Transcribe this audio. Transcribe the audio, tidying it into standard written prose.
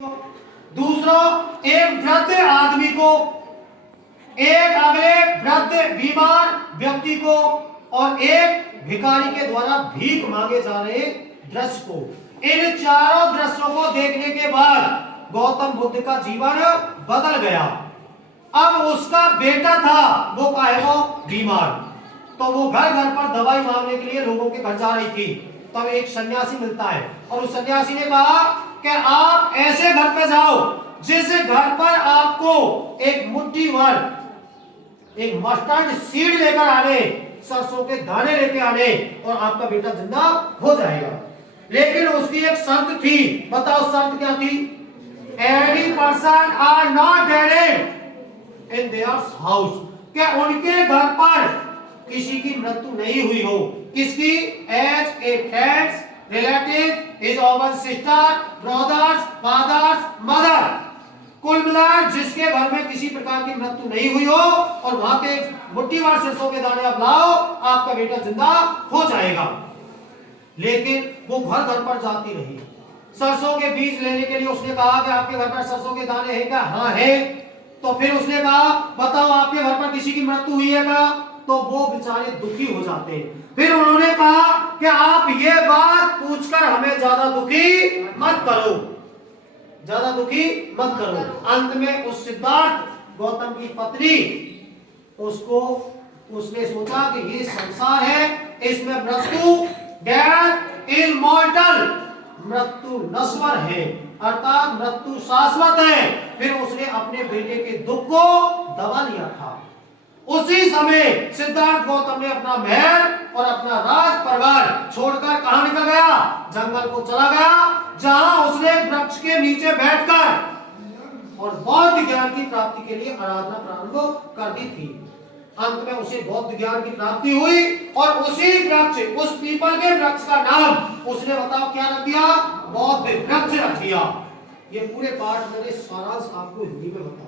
दूसरा, एक वृद्ध आदमी को, एक अगले वृद्ध बीमार व्यक्ति को और एक भिखारी के द्वारा भीख मांगे जा रहे दृश्य को, इन चारों दृश्यों को देखने के बाद गौतम बुद्ध का जीवन बदल गया। अब उसका बेटा था, वो का है वो बीमार, तो वो घर घर पर दवाई मांगने के लिए लोगों के घर जा रही थी। तब एक सन्यासी मिलता है और उस सन्यासी ने कहा कि आप ऐसे घर पे जाओ जिस घर पर आपको एक मुट्ठी भर एक मस्टर्ड सीड लेकर आने, सरसों के दाने लेके आने और आपका बेटा जिंदा हो जाएगा। लेकिन उसकी एक शर्त थी। बताओ शर्त क्या थी? Every person are not dead in their house, क्या उनके घर पर किसी की मृत्यु नहीं हुई हो। किसकी? As a friends, relative, his own sister, brothers, fathers, mother, कुल मिलाकर जिसके घर में किसी प्रकार की मृत्यु नहीं हुई हो और वहां के मुट्ठी भर सरसों के दाने आप लाओ, आपका बेटा जिंदा हो जाएगा। लेकिन वो घर घर पर जाती रही। सरसों के बीज लेने के लिए उसने कहा कि आपके घर पर सरसों के दाने हैं क्या? हाँ है। तो फिर उसने कहा बताओ आपके घर पर किसी की मृत्यु हुई है क्या? तो वो बेचारे दुखी हो जाते हैं। फिर उन्होंने कहा कि आप ये बात पूछकर हमें ज्यादा दुखी मत करो, ज्यादा दुखी मत करो। अंत में उस सिद्धार्थ गौतम की पत्नी उसने सोचा कि ये संसार है, इसमें मृत्यु, डेथ इज मॉर्टल, मृत्यु नश्वर है, अर्थात मृत्यु शाश्वत है। फिर उसने अपने बेटे के दुख को दबा लिया था। उसी समय सिद्धार्थ गौतम ने अपना महल और अपना राज परिवार छोड़कर कहां निकल गया? जंगल को चला गया, जहां उसने वृक्ष के नीचे बैठकर और बौद्ध ज्ञान की प्राप्ति के लिए आराधना प्रारंभ कर दी थी। अंत में उसे बौद्ध ज्ञान की प्राप्ति हुई और उसी वृक्ष, उस पीपल के वृक्ष का नाम उसने बताओ क्या रख दिया? बौद्ध वृक्ष रख दिया। ये पूरे पाठ मैंने सारांश आपको हिंदी में बताया।